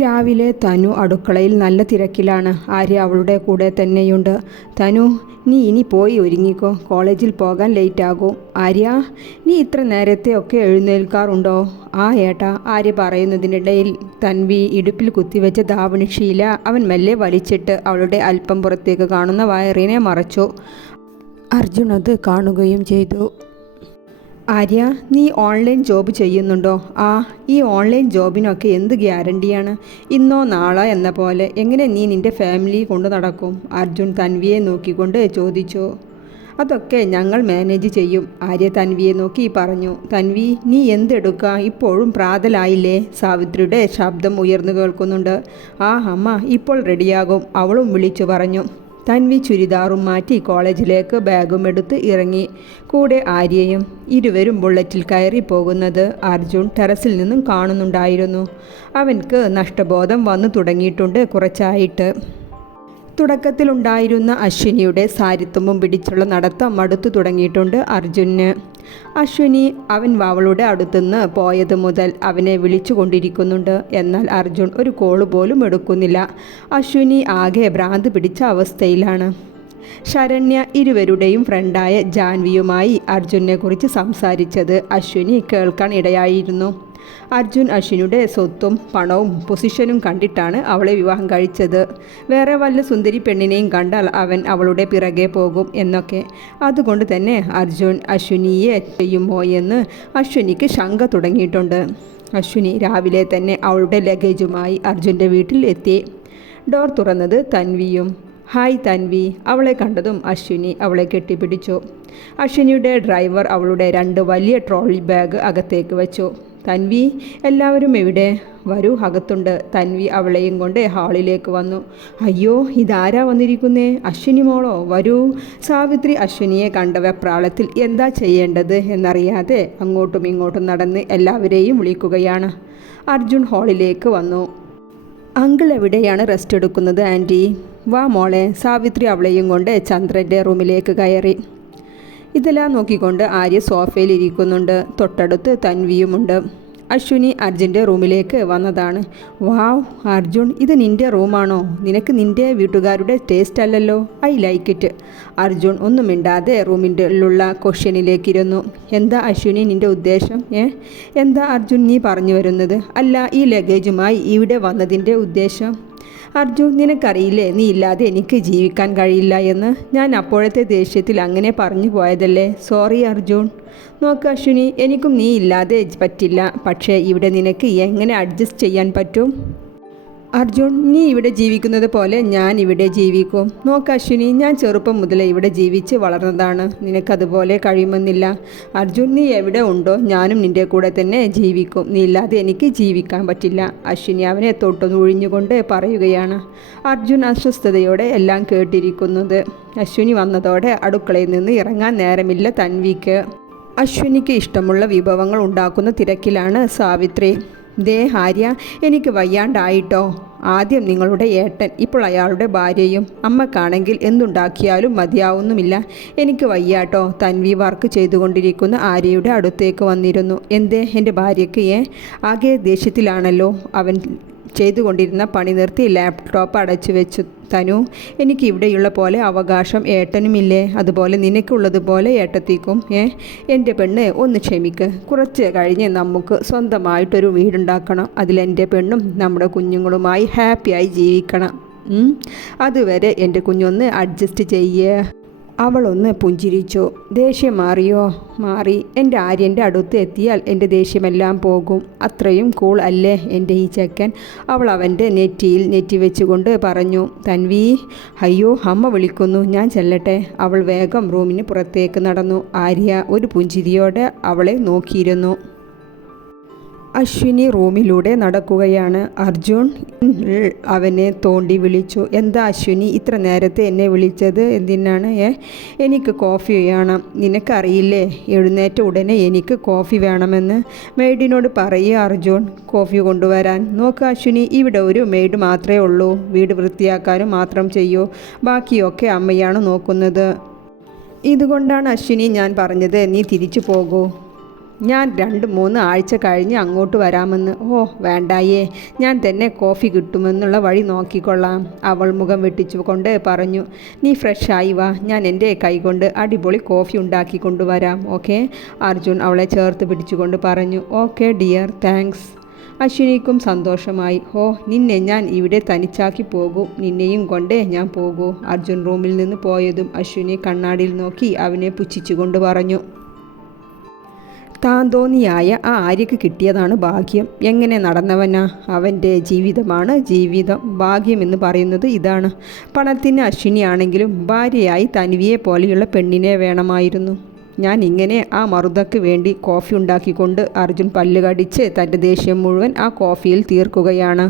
രാവിലെ തനു അടുക്കളയിൽ നല്ല തിരക്കിലാണ്. ആര്യ അവളുടെ കൂടെ തന്നെയുണ്ട്. തനു, നീ ഇനി പോയി ഒരുങ്ങിക്കോ, കോളേജിൽ പോകാൻ ലേറ്റാകും. ആര്യ, നീ ഇത്ര നേരത്തെ ഒക്കെ എഴുന്നേൽക്കാറുണ്ടോ? ആ ഏട്ടാ. ആര്യ പറയുന്നതിനിടയിൽ തൻവി ഇടുപ്പിൽ കുത്തിവെച്ച ധാവണിശീല അവൻ മെല്ലെ വലിച്ചിട്ട് അവളുടെ അല്പം പുറത്തേക്ക് കാണുന്ന വയറിനെ മറച്ചു. അർജുൻ അത് കാണുകയും ചെയ്തു. ആര്യ, നീ ഓൺലൈൻ ജോബ് ചെയ്യുന്നുണ്ടോ? ആ, ഈ ഓൺലൈൻ ജോബിനൊക്കെ എന്ത് ഗ്യാരണ്ടിയാണ്? ഇന്നോ നാളോ എന്ന പോലെ എങ്ങനെ നീ നിൻ്റെ ഫാമിലി കൊണ്ട് നടക്കും? അർജുൻ തൻവിയെ നോക്കിക്കൊണ്ട് ചോദിച്ചു. അതൊക്കെ ഞങ്ങൾ മാനേജ് ചെയ്യും, ആര്യ തൻവിയെ നോക്കി പറഞ്ഞു. തൻവി, നീ എന്തെടുക്കുക? ഇപ്പോഴും പ്രാതലായില്ലേ? സാവിത്രിയുടെ ശബ്ദം ഉയർന്നു കേൾക്കുന്നുണ്ട്. ആ അമ്മ, ഇപ്പോൾ റെഡിയാകും, അവളും വിളിച്ചു പറഞ്ഞു. തൻവി ചുരിദാറും മാറ്റി കോളേജിലേക്ക് ബാഗും എടുത്ത് ഇറങ്ങി. കൂടെ ആര്യയും. ഇരുവരും ബുള്ളറ്റിൽ കയറി പോകുന്നത് അർജുൻ ടെറസിൽ നിന്നും കാണുന്നുണ്ടായിരുന്നു. അവൻക്ക് നഷ്ടബോധം വന്നു തുടങ്ങിയിട്ടുണ്ട് കുറച്ചായിട്ട്. തുടക്കത്തിലുണ്ടായിരുന്ന അശ്വിനിയുടെ സാരിത്തുമ്പും പിടിച്ചുള്ള നടത്തം മടുത്തു തുടങ്ങിയിട്ടുണ്ട് അർജുന്. അശ്വിനി അവൻ അവളുടെ അടുത്തുനിന്ന് പോയത് മുതൽ അവനെ വിളിച്ചു കൊണ്ടിരിക്കുന്നുണ്ട്. എന്നാൽ അർജുൻ ഒരു കോള് പോലും എടുക്കുന്നില്ല. അശ്വിനി ആകെ ഭ്രാന്ത് പിടിച്ച അവസ്ഥയിലാണ്. ശരണ്യ ഇരുവരുടെയും ഫ്രണ്ടായ ജാൻവിയുമായി അർജുനെക്കുറിച്ച് സംസാരിച്ചത് അശ്വിനി കേൾക്കാൻ ഇടയായിരുന്നു. അർജുൻ അശ്വിനിയുടെ സ്വത്തും പണവും പൊസിഷനും കണ്ടിട്ടാണ് അവളെ വിവാഹം കഴിച്ചത്. വേറെ വല്ല സുന്ദരി പെണ്ണിനെയും കണ്ടാൽ അവൻ അവളുടെ പിറകെ പോകും എന്നൊക്കെ. അതുകൊണ്ട് തന്നെ അർജുൻ അശ്വിനിയെ ചെയ്യുമോ എന്ന് അശ്വിനിക്ക് ശങ്ക തുടങ്ങിയിട്ടുണ്ട്. അശ്വിനി രാവിലെ തന്നെ അവളുടെ ലഗേജുമായി അർജുൻ്റെ വീട്ടിൽ എത്തി. ഡോർ തുറന്നത് തൻവിയും. ഹായ് തൻവി. അവളെ കണ്ടതും അശ്വിനി അവളെ കെട്ടിപ്പിടിച്ചു. അശ്വിനിയുടെ ഡ്രൈവർ അവളുടെ 2 വലിയ ട്രോളി ബാഗ് അകത്തേക്ക് വെച്ചു. തൻവി, എല്ലാവരും എവിടെ? വരൂ, അകത്തുണ്ട്. തൻവി അവളെയും കൊണ്ട് ഹാളിലേക്ക് വന്നു. അയ്യോ, ഇതാരാ വന്നിരിക്കുന്നേ? അശ്വിനി മോളോ? വരൂ. സാവിത്രി അശ്വിനിയെ കണ്ട വെപ്രാളത്തിൽ എന്താ ചെയ്യേണ്ടത് എന്നറിയാതെ അങ്ങോട്ടും ഇങ്ങോട്ടും നടന്ന് എല്ലാവരെയും വിളിക്കുകയാണ്. അർജുൻ ഹാളിലേക്ക് വന്നു. അങ്കിൾ എവിടെയാണ് റെസ്റ്റ് എടുക്കുന്നത് ആൻറ്റി? വാ മോളെ. സാവിത്രി അവളെയും കൊണ്ട് ചന്ദ്രൻ്റെ റൂമിലേക്ക് കയറി. ഇതെല്ലാം നോക്കിക്കൊണ്ട് ആര്യ സോഫയിൽ ഇരിക്കുന്നുണ്ട്. തൊട്ടടുത്ത് തൻവിയുമുണ്ട്. അശ്വിനി അർജുൻ്റെ റൂമിലേക്ക് വന്നതാണ്. വാവ് അർജുൻ, ഇത് നിൻ്റെ റൂമാണോ? നിനക്ക് നിൻ്റെ വീട്ടുകാരുടെ ടേസ്റ്റ് അല്ലല്ലോ. I like it. അർജുൻ ഒന്നും മിണ്ടാതെ റൂമിൻ്റെ ഉള്ളിലുള്ള ക്വസ്റ്റ്യനിലേക്കിരുന്നു. എന്താ അശ്വിനി നിൻ്റെ ഉദ്ദേശം? എന്താ അർജുൻ നീ പറഞ്ഞു വരുന്നത്? അല്ല, ഈ ലഗേജുമായി ഇവിടെ വന്നതിൻ്റെ ഉദ്ദേശം? അർജുൻ, നിനക്കറിയില്ലേ നീ ഇല്ലാതെ എനിക്ക് ജീവിക്കാൻ കഴിയില്ല എന്ന്? ഞാൻ അപ്പോഴത്തെ ദേഷ്യത്തിൽ അങ്ങനെ പറഞ്ഞു പോയതല്ലേ. സോറി അർജുൻ. നോക്ക് അശ്വിനി, എനിക്കും നീ ഇല്ലാതെ പറ്റില്ല. പക്ഷേ ഇവിടെ നിനക്ക് എങ്ങനെ അഡ്ജസ്റ്റ് ചെയ്യാൻ പറ്റും? അർജുൻ, നീ ഇവിടെ ജീവിക്കുന്നത് പോലെ ഞാൻ ഇവിടെ ജീവിക്കും. നോക്ക് അശ്വിനി, ഞാൻ ചെറുപ്പം മുതലേ ഇവിടെ ജീവിച്ച് വളർന്നതാണ്. നിനക്കതുപോലെ കഴിയുമെന്നില്ല. അർജുൻ, നീ എവിടെ ഉണ്ടോ ഞാനും നിൻ്റെ കൂടെ തന്നെ ജീവിക്കും. നീ ഇല്ലാതെ എനിക്ക് ജീവിക്കാൻ പറ്റില്ല. അശ്വിനി അവനെ തൊട്ടൊഴിഞ്ഞുകൊണ്ട് പറയുകയാണ്. അർജുൻ അസ്വസ്ഥതയോടെ എല്ലാം കേട്ടിരിക്കുന്നത്. അശ്വിനി വന്നതോടെ അടുക്കളയിൽ നിന്ന് ഇറങ്ങാൻ നേരമില്ല തൻവിക്ക്. അശ്വിനിക്ക് ഇഷ്ടമുള്ള വിഭവങ്ങൾ ഉണ്ടാക്കുന്ന തിരക്കിലാണ് സാവിത്രി. ദേ ആര്യ, എനിക്ക് വയ്യാണ്ടായിട്ടോ. ആദ്യം നിങ്ങളുടെ ഏട്ടൻ, ഇപ്പോൾ അയാളുടെ ഭാര്യയും. അമ്മക്കാണെങ്കിൽ എന്തുണ്ടാക്കിയാലും മതിയാവുന്നുമില്ല. എനിക്ക് വയ്യാട്ടോ. തൻവി വർക്ക് ചെയ്തുകൊണ്ടിരിക്കുന്ന ആര്യയുടെ അടുത്തേക്ക് വന്നിരുന്നു. എന്തേ എൻ്റെ ഭാര്യയ്ക്ക്? ആകെ ദേഷ്യത്തിലാണല്ലോ. അവൻ ചെയ്തുകൊണ്ടിരുന്ന പണി നിർത്തി ലാപ്ടോപ്പ് അടച്ചു വെച്ചു. തനു, എനിക്ക് ഇവിടെയുള്ള പോലെ അവകാശം ഏട്ടനുമില്ലേ? അതുപോലെ നിനക്കുള്ളതുപോലെ ഏട്ടത്തിക്കും. എൻ്റെ പെണ്ണ് ഒന്ന് ക്ഷമിക്ക്. കുറച്ച് കഴിഞ്ഞ് നമുക്ക് സ്വന്തമായിട്ടൊരു വീടുണ്ടാക്കണം. അതിലെൻ്റെ പെണ്ണും നമ്മുടെ കുഞ്ഞുങ്ങളുമായി ഹാപ്പിയായി ജീവിക്കണം. അതുവരെ എൻ്റെ കുഞ്ഞൊന്ന് അഡ്ജസ്റ്റ് ചെയ്യേ. അവളൊന്ന് പുഞ്ചിരിച്ചു. ദേഷ്യം മാറിയോ? മാറി. എൻ്റെ ആര്യൻ്റെ അടുത്ത് എത്തിയാൽ എൻ്റെ ദേഷ്യമെല്ലാം പോകും. അത്രയും കൂൾ അല്ലേ എൻ്റെ ഈ ചെക്കൻ? അവൾ അവൻ്റെ നെറ്റിയിൽ നെറ്റി വെച്ചുകൊണ്ട് പറഞ്ഞു. തൻവി, അയ്യോ അമ്മ വിളിക്കുന്നു, ഞാൻ ചെല്ലട്ടെ. അവൾ വേഗം റൂമിന് പുറത്തേക്ക് നടന്നു. ആര്യ ഒരു പുഞ്ചിരിയോടെ അവളെ നോക്കിയിരുന്നു. അശ്വിനി റൂമിലൂടെ നടക്കുകയാണ്. അർജുൻ അവനെ തോണ്ടി വിളിച്ചു. എന്താ അശ്വിനി ഇത്ര നേരത്തെ എന്നെ വിളിച്ചത്? എന്തിനാണ്? എനിക്ക് കോഫി വേണം. നിനക്കറിയില്ലേ എഴുന്നേറ്റ ഉടനെ എനിക്ക് കോഫി വേണമെന്ന്? മെയ്ഡിനോട് പറയുക അർജുൻ കോഫി കൊണ്ടുവരാൻ. നോക്ക് അശ്വിനി, ഇവിടെ ഒരു മെയ്ഡ് മാത്രമേ ഉള്ളൂ. വീട് വൃത്തിയാക്കാനും മാത്രം ചെയ്യൂ. ബാക്കിയൊക്കെ അമ്മയാണ് നോക്കുന്നത്. ഇതുകൊണ്ടാണ് അശ്വിനി ഞാൻ പറഞ്ഞത് നീ തിരിച്ചു പോകൂ. ഞാൻ 2-3 ആഴ്ച കഴിഞ്ഞ് അങ്ങോട്ട് വരാമെന്ന്. ഓ വേണ്ടായേ, ഞാൻ തന്നെ കോഫി കിട്ടുമെന്നുള്ള വഴി നോക്കിക്കൊള്ളാം, അവൾ മുഖം വെട്ടിച്ചുകൊണ്ട് പറഞ്ഞു. നീ ഫ്രഷായി വാ, ഞാൻ എൻ്റെ കൈകൊണ്ട് അടിപൊളി കോഫി ഉണ്ടാക്കി കൊണ്ടുവരാം. ഓക്കെ, അർജുൻ അവളെ ചേർത്ത് പിടിച്ചുകൊണ്ട് പറഞ്ഞു. Okay dear, thanks. അശ്വിനിക്കും സന്തോഷമായി. ഓ നിന്നെ ഞാൻ ഇവിടെ തനിച്ചാക്കി പോകൂ, നിന്നെയും കൊണ്ടേ ഞാൻ പോകൂ. അർജുൻ റൂമിൽ നിന്ന് പോയതും അശ്വിനി കണ്ണാടിയിൽ നോക്കി അവനെ പുച്ഛിച്ചുകൊണ്ട് പറഞ്ഞു. താൻ തോന്നിയായ ആ ആര്യക്ക് കിട്ടിയതാണ് ഭാഗ്യം. എങ്ങനെ നടന്നവനാ, അവൻ്റെ ജീവിതമാണ് ജീവിതം. ഭാഗ്യമെന്ന് പറയുന്നത് ഇതാണ്. പണത്തിന് അശ്വിനിയാണെങ്കിലും ഭാര്യയായി തനുവിയെ പോലെയുള്ള പെണ്ണിനെ വേണമായിരുന്നു. ഞാൻ ഇങ്ങനെ ആ മറുതയ്ക്ക് വേണ്ടി കോഫി ഉണ്ടാക്കിക്കൊണ്ട് അർജുൻ പല്ല് കടിച്ച് തൻ്റെ ദേഷ്യം മുഴുവൻ ആ കോഫിയിൽ തീർക്കുകയാണ്.